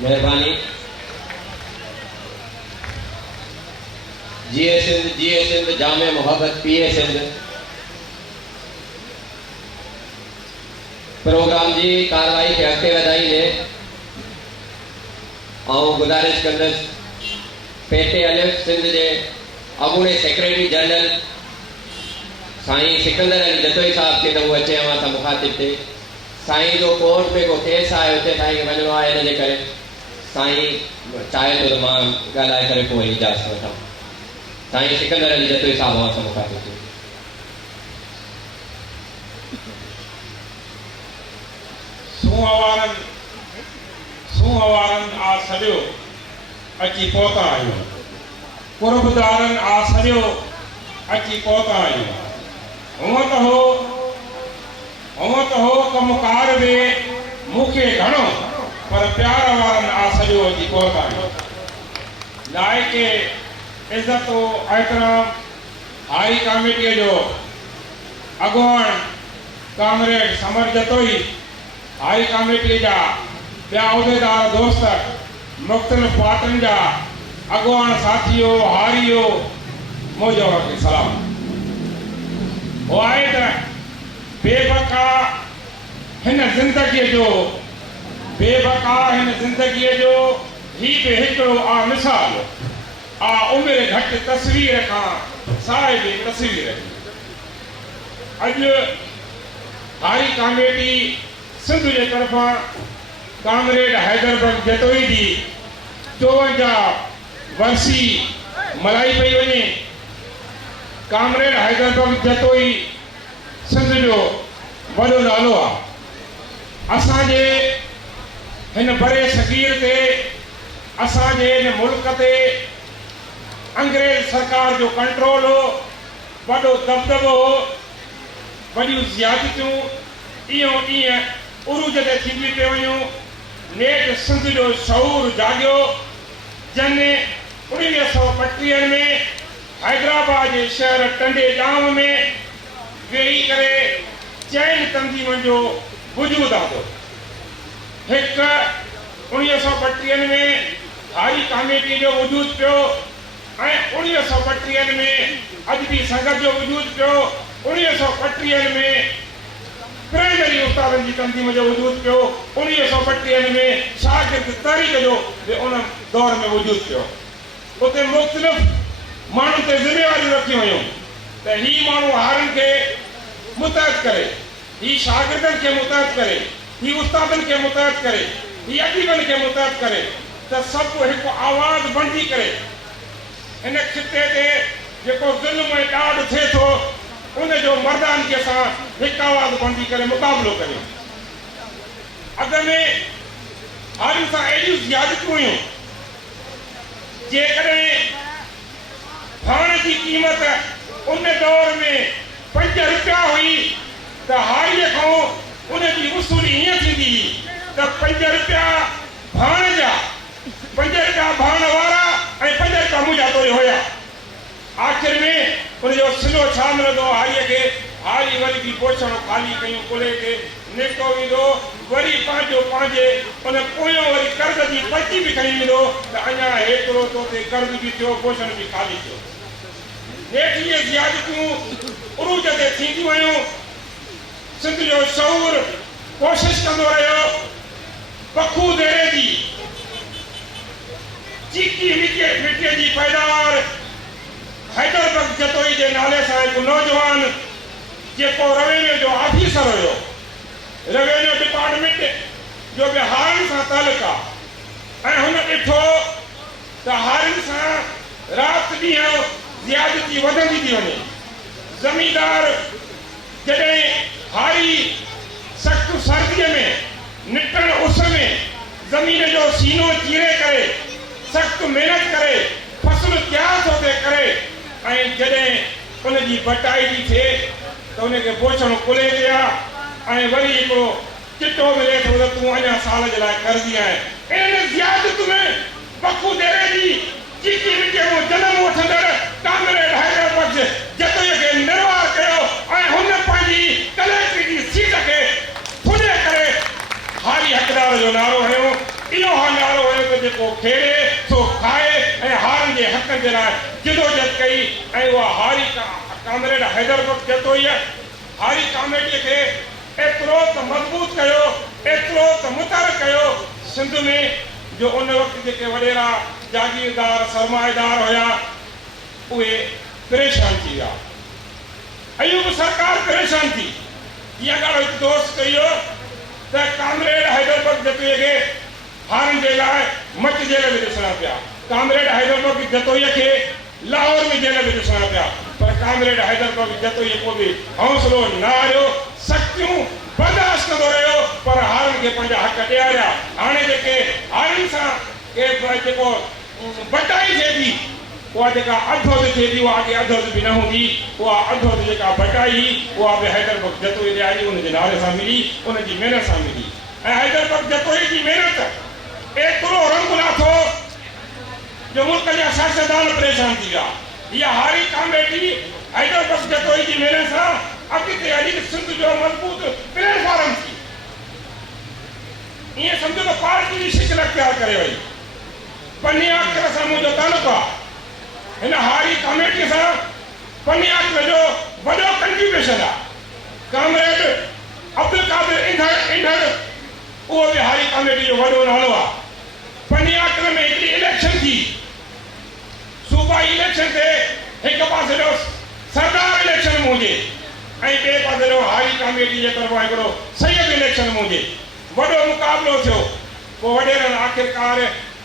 मेहरबानी। जीए सिंध जामे मोहब्बत पीए सिंध प्रोग्राम जी कार्रवाई के अॻिते वधाईंदे गुज़ारिश कंदुसि पेटे अलिफ सिंध जे अॻूणे सेक्रेटरी जनरल साईं सिकंदर अली जतोई साहब खे त उहो अचे अवां सां मुखातिब थिए। साईं जो कोर्ट में को केस आहे उते साईं खे वञिणो आहे, हिन जे करे साईं चाहे थो त मां ॻाल्हाए करे पोइ इजाज़त वठां। साईं सिकंदर अली जतोई साहब अवां सां मुखातिब थिए। सूंह वारनि आ सॼो अची पहुता आहियूं, कुर्बदारनि आ सॼो अची पहुता आहियूं। हूअं त हो कमुकार बि मूंखे घणो, पर प्यार वारनि आ सॼो अची पहुता आहियूं। लाइक़े इज़त एहतराम हारी कमेटीअ जो अॻुवान comrade Samar Jatoi, high committee जा ॿिया उहिदेदार दोस्त, मुख़्तलिफ़ पार्टियुनि जा अॻुवान साथियो हारियो, मुंहिंजो वक़्तु सलाम। वो आहे त बेबका हिन ज़िंदगीअ जो ही बि हिकिड़ो आ मिसाल आ उमिरि घटि तस्वीर खां साहिब तस्वीर। अॼु हारी कमेटी सिंध जे तरफ़ां कामरेड हैदर जतोई जी 54 वर्सी मल्हाई पई वञे। कामरेड हैदर जतोई सिंध जो वॾो नालो आहे। असांजे हिन बरे सगीर ते, असांजे हिन मुल्क ते अंग्रेज सरकार जो कंट्रोल हो, वॾो दबदबो हो, वॾियूं ज़ियादतियूं ईअं उरूज ते थींदियूं पियूं वञूं। नेठ सिंध जो शऊर जाॻियो, जन 1935 में हैदराबाद जे शहर टंडे गांव में वेही करे चइनि तंज़ीमुनि जो वजूद आंदो। हिकु 1935 में हारी कमेटी जो वजूद पियो ऐं 1935 में अजबी संगत जो वजूद पियो। 1935 में प्राइमरी उस्तादनि जी तंज़ीम जो वजूद पियो। 1935 में शागिर्द तहरीक जो बि उन दौर में वजूद पियो। उते मुख़्तलिफ़ माण्हुनि ते ज़िम्मेवारियूं रखियूं हुयूं त ही माण्हू हारनि खे मुतहद करे, ही शागिर्दनि खे मुतहद करे, ही उस्तादनि खे मुतहद करे, ही अदीबनि खे मुतहद करे, त सभु हिकु आवाज़ बणिजी करे इन खिते ते जेको ज़ुल्म ऐं ॾाढ थिए थो उन जो मर्दानगीअ सां हिकु आवाज़ बणिजी करे मुक़ाबिलो करियो। अॻ में हारियुनि सां अहिड़ियूं ज़ियादतियूं हुयूं, जेकॾहिं भाण जी क़ीमत उन दौर में 5 रुपया हुई त हारीअ खां उन जी वसूली हीअं थींदी त 5 रुपया भाण जा, 5 रुपया भाण वारा ऐं 5 रुपया मुंहिंजा तोड़े हुया। आख़िर में उनजो सिलो छा मिलंदो हारीअ खे? हारी वरी बि पोछण ख़ाली कयूं कुले खे निकितो वेंदो, वरी पंहिंजे उन पोयों वरी कर्ज़ जी पर्ची बि खणी वेंदो त अञा हेतिरो तो ते कर्ज़ बि थियो, पोषण बि ख़ाली थियो। नेठीअ ज़ियादतियूं उरूज ते थींदियूं हुयूं। सिंध जो शऊर कोशिशि कंदो रहियो पखू देरे जी चीकी मिटीअ जी पैदावार हैदर जतोई जे नाले सां हिकु नौजवान जेको रेवेन्यू जो ऑफिसर हुयो, रेवेन्यू डिपार्टमेंट जो बि हारियुनि सां तालुक आहे, ऐं हुन ॾिठो त हारियुनि सां राति ॾींहुं ज़ियादती वधंदी थी वञे। ज़मींदार जॾहिं हारी सख़्त सर्दीअ में निकण उस में ज़मीन जो सीनो चीरे करे सख़्त महिनत करे फसल तैयार थो थिए करे, ऐं जॾहिं उनजी बटाई थी थिए त उनखे पोषण कुले ते आहे ऐं वरी हिकिड़ो चिटो मिले थो त तूं अञा साल जे लाइ कर्ज़ी आहे। इन ज़ियादत में पखू देरे जी चीकी मिटीअ मां जनम वठंदड़ कामरेड हैदर जतोई खे निर्वाह कयो ऐं हुन पंहिंजी कलेक्टर जी सीट खे फुने करे हारी हक़दार जो नारो हयो। इहो नालो हुयो त जेको खेड़े सो खाए ऐं हारनि जे हक़नि जे लाइ जिदोजहद कई ऐं उहा हारी कामरेड हैदर बख्श जतोई हारी कमेटीअ खे एतिरो त मज़बूत कयो, एतिरो त मुतहरिक कयो सिंध में, जो उन वक़्तु जेके वॾेरा जागीरदार सरमाएदार हुया उहे परेशान थी विया। अयूब सरकार परेशान थी। इहा ॻाल्हि हिकु दोस्त कई हो त कामरेड हैदर बख्श जतोईअ खे हारनि जे लाइ मट जेल में ॾिसणा पिया। कामरेड हैदर बख्श जतोईअ खे लाहौर में जेल में ॾिसणा पिया, पर कामरेड हैदर बख्श जतोईअ को बि हौसलो न हारियो, सख़्तियूं बर्दाश्त कंदो रहियो, पर हारनि खे पंहिंजा हक़ ॾियारिया। हाणे जेके हारनि सां जेको बटाई थिए थी, उहा जेका अधोद थिए थी, उहा अॻे अधोद बि न हूंदी, उहा अधोद जेका बटाई उहा बि हैदर बख्श जतोई ॾियारी उनजे नाले सां मिली, उनजी महिनत सां मिली। ऐं हैदर बख्श जतोई जी महिनत एतिरो रंग लाथो जो मुल्क जा सियासतदान परेशान थी विया। इहा हारी कमेटी हैदर बख्श जतोई जी महिनत सां अॻिते हली सिंध जो मज़बूत प्लेटफॉर्म थी। ईअं सम्झो त पार्टी जी शिकिल अख्तियार करे वई। पन्नी आख़िर सां मुंहिंजो तालुक़ु आहे। हिन हारी कमेटीअ सां पन्नी आख़िर जो वॾो कंट्रीब्यूशन आहे। कामरेड अब्दुल कादिर इंधड़ उहो बि हारी कमेटी जो वॾो नालो आहे। पन्नी आख़िर में हिकिड़ी इलेक्शन थी, सूबाई इलेक्शन ते हिकु पासे जो सरदार इलेक्शन में हुजे ऐं ॿिए पासे जो हारी कमेटी जे तरफ़ां हिकिड़ो सैयद इलेक्शन में हुजे। वॾो मुक़ाबिलो थियो। पोइ वॾेरनि आख़िरकार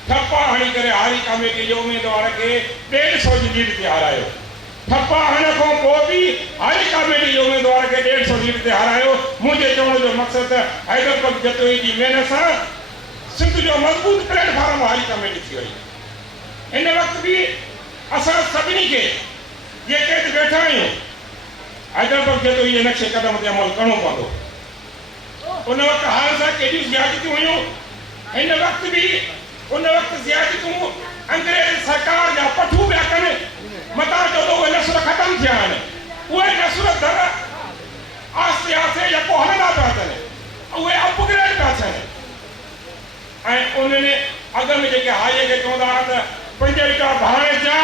ठप्पा हणी करे हारी कमेटी जे उमेदवार खे 150 जी लीड ते हारायो। ठप्पा हणण खां पोइ बि हारी कमेटी जे उमेदवार खे 150 लीड ते हारायो। मुंहिंजे चवण जो मक़सदु हैदर बख्श जतोई जी महिनत सां सिंध जो मज़बूत प्लेटफॉर्म हारी कमेटी थी वई। हिन वक़्तु बि असां सभिनी खे जेके वेठा आहियूं हैदर बख्श जतोई जे नक्शे क़दम ते अमल करणो पवंदो। उन वक़्तु हाल सां केॾियूं ज़ियादतियूं हुयूं। हिन वक़्तु बि उन वक़्तु ज़ियादतियूं अंग्रेज़ सरकार जा पठू पिया कनि। मतां चओ त उहे नस्ल ख़तमु थिया आहिनि। उहे नस्ल दर आस्ते आस्ते यको हलंदा पिया अचनि, उहे अपग्रेड पिया थियनि। ऐं उन्हनि अॻ में जेके हारीअ खे चवंदा हुआ त 5 रुपया भाणे जा,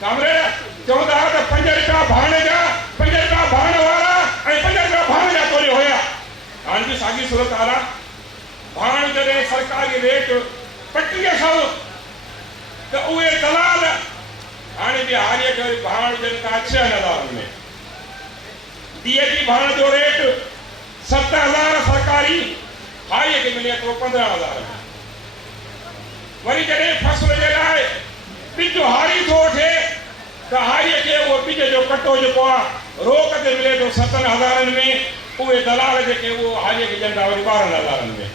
कामरेड चवंदा हुआ त 5 रुपया भाणे जा, 5 रुपया भाणे वारा ऐं 5 रुपया भाणे जा तोले हुया। हाणे बि साॻी सूरत हाल आहे। भाण जॾहिं सरकारी रेट 2500 त उहे दलाल हाणे बि हारीअ खे भाण ॾियनि था 6000 में। धीअ जी भाण जो रेट 7000 सरकारी, हारीअ खे मिले थो 15000 में। वरी जॾहिं फसल जे लाइ ॿिज हारी थो वठे त हारीअ खे उहो ॿिज जो कटो जेको आहे रोक ते मिले थो 7000 में। उहे दलाल जेके उहो हारीअ खे ॾियनि था वरी 12000 में।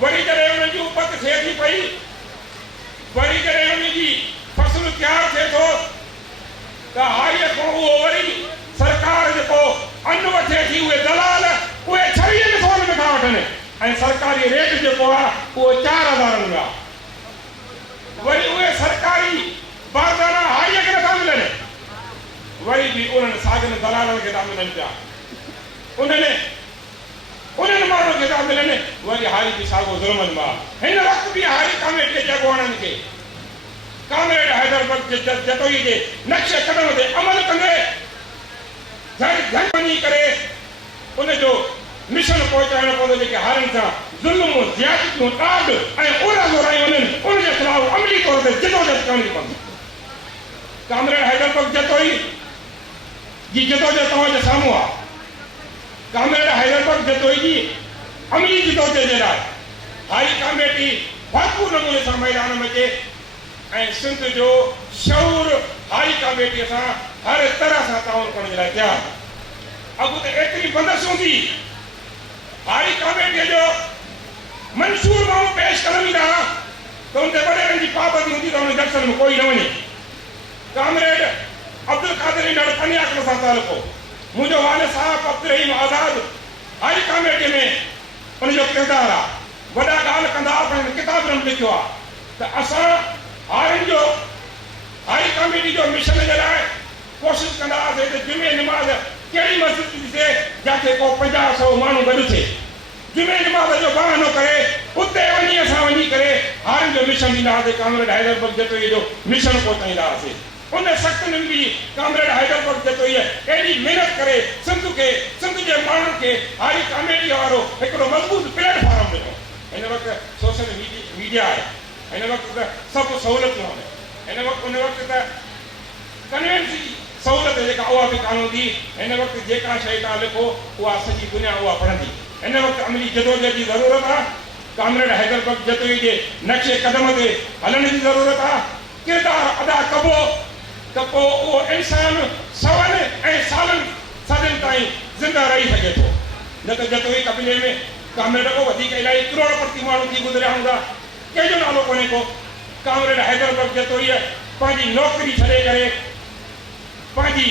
वरी जॾहिं उन जी उपत थिए थी पई, वरी जॾहिं उन जी फसल तयारु थिए थो त हारीअ खां उहो वरी सरकार जेको अन्न वठे थी, उहे दलाल उहे 2600 में था वठनि ऐं सरकारी रेट जेको आहे उहो 4000 में आहे। वरी उहे सरकारी बारदाना हारीअ खे नथा मिलनि, वरी बि उन्हनि साॻियुनि दलालनि खे था मिलनि पिया। उन्हनि माण्हुनि खे था मिलनि, वरी हारी बि साॻियो ज़ुल्मनि मां। हिन वक़्तु बि हारी कमेटी जे अॻुवाणनि खे कामरेड हैदर बख्श जतोई जे नक्शे क़दम ते अमल कंदे घर वञी करे उनजो मिशन पहुचाइणो पवंदो। जेके हारनि सां ज़ुल्म, ज़ियादतियूं, ॾाढ ऐं ओड़ा ज़ोरायूं आहिनि, उनजे ख़िलाफ़ अमली तौर ते जिदोजहद करणी पवंदी। कामरेड हैदर बख्श जतोई जी जिदोजहद तव्हांजे साम्हूं आहे। कामरेड हैदर बख्श जतोई जी अमली जिदोजहद जे लाइ हारी कमेटी भरपूर नमूने सां मैदान में अचे ऐं सिंध जो शऊर हारी कमेटीअ सां हर तरह सां ताउन करण जे लाइ तयारु। अॻिते एतिरी बंदश हूंदी, हारी कमेटीअ जो मंशूर माण्हू पेश करण ईंदा त उन ते वॾेरनि जी पाबंदी हूंदी त उन जलसनि में कोई न वञे। कामरेड अब्दुल कादिर इंधड़ पन्नी आख़िर सां तालुक़ो। मुंहिंजो वालिद साहब अब्दुल रहीम आज़ाद हारी कमेटी में उनजो किरदारु आहे। वॾा ॻाल्हि कंदा पंहिंजे किताबनि में लिखियो आहे त असां हारियुनि जो हारी कमेटी जो मिशन जे लाइ कोशिशि कंदा हुआसीं त जुमे निमाज़ कहिड़ी मस्जिद थी थिए जिथे को 50-100 माण्हू गॾु थिए। जुमे निमाज़ जो बहानो करे उते वञी असां वञी करे हारियुनि जो मिशन ॾींदासीं कामरेड हैदर बख्श जतोई जो मिशन पहुचाईंदासीं उन सख़्त में बि कामरेड हैदर बख्श जतोई एॾी महिनत करे सिंध जे माण्हुनि खे हारी कॉमेडी वारो हिकिड़ो मज़बूत प्लेटफॉर्म ॾिनो हिन वक़्तु सोशल मीडिया आहे हिन वक़्तु त सभु सहूलियतूं आहिनि हिन वक़्तु उन वक़्तु त कन्वेंस जी सहूलियत जेका उहा बि कान हूंदी हिन वक़्तु जेका शइ तव्हां लिखो उहा सॼी दुनिया उहा पढ़ंदी हिन वक़्तु अमली जदोजहद जी ज़रूरत आहे कामरेड हैदर बख्श जतोई जे नक्शे क़दम ते हलण जी ज़रूरत आहे किरदारु अदा कबो त पोइ उहो इंसानु सवनि ऐं सदियुनि ताईं ज़िंदा रही सघे थो न त जतोई कबिले में कामरेड खां वधीक इलाही करोड़पति माण्हू थी गुज़रिया हूंदा कंहिंजो नालो कोन्हे को कामरेड हैदर बख्श जतोई पंहिंजी नौकरी छॾे करे पंहिंजी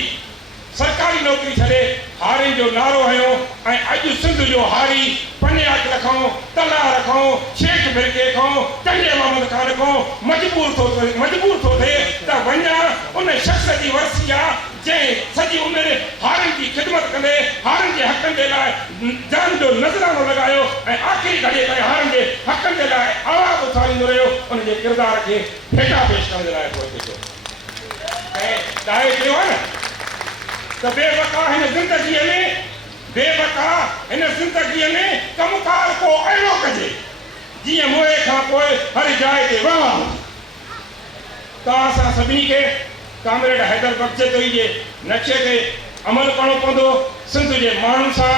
सरकारी नौकरी छॾे हारियुनि जो नारो हयो ऐं अॼु सिंध जो हारी पनियाक रखूं तला रखूं शेख भिरके खां टंडे मोहम्मद खान खां मजबूर थो थिए त वञा उन शख़्स जी वरसी आहे जंहिं सॼी उमिरि हारियुनि जी ख़िदमत कंदे हारियुनि जे हक़नि जे लाइ जान जो नज़रानो लॻायो ऐं आख़िरी घड़ीअ ताईं हारियुनि जे हक़नि जे लाइ आवाज़ उथारींदो रहियो उन जे किरदार खे भेटा पेश करण जे लाइ पहुचे थो ऐं तव्हां चयो आहे न त बेवका हिन ज़िंदगीअ में कमकार को अहिड़ो कजे जीअं मोए खां पोइ हर जाइ ते वाह त असां सभिनी खे कामरेड हैदर बख्श जतोई जे नक्शे ते अमल करणो पवंदो सिंध जे माण्हुनि सां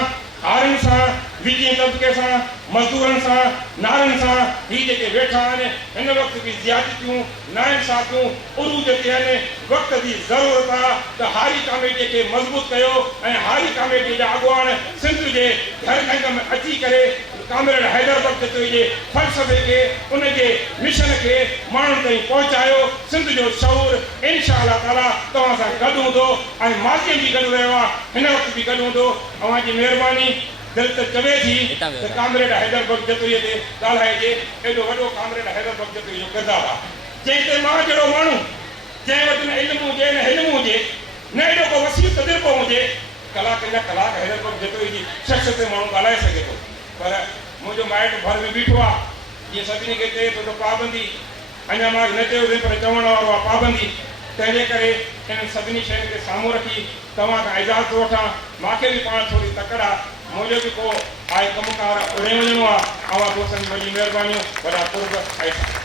हारियुनि सां विजी तबिके सां मज़दूरनि सां नारनि सां ही जेके वेठा आहिनि हिन वक़्तु बि ज़्यादतियूं नाइंसाफ़ियूं उरूज ते आहिनि वक़्त जी ज़रूरत आहे त हारी कॉमेडीअ खे मज़बूत कयो ऐं हारी कॉमेडीअ जा अॻुवान सिंध जे घर घर में अची करे कामरेड हैदर बख्श जतोई जे फ़लसफ़े खे उन जे मिशन खे माण्हुनि ताईं पहुचायो सिंध जो शऊर इंशा अल्लाह ताला तव्हां सां गॾु हूंदो ऐं माज़ी बि गॾु रहियो आहे हिन वक़्तु बि गॾु हूंदो तव्हांजी महिरबानी दिल त चवे थी त कामरेड हैदर बख्श जतोई ते ॻाल्हाइजे एॾो वॾो कामरेड हैदर बख्श जतोई जो किरदारु आहे जंहिं ते मां जहिड़ो माण्हू जंहिं वटि न इल्मु हुजे न हिल्म हुजे न एॾो को वसीउ तजुर्बो हुजे कलाक हैदर बख्श जतोई जी शख़्स ते माण्हू ॻाल्हाए सघे थो पर मुंहिंजो माइट भर में बीठो आहे जीअं सभिनी खे चए थो त पाबंदी अञा मां न चयो पर चवण वारो आहे पाबंदी तंहिंजे करे हिन सभिनी शयुनि खे साम्हूं रखी तव्हां खां इजाज़त वठां मूंखे बि पाण थोरी तकड़ आहे मुंहिंजो बि को आहे कमुकार उड़े वञिणो आहे अवां दोस्तनि जी वॾी महिरबानियूं वॾा कुर्ब ऐं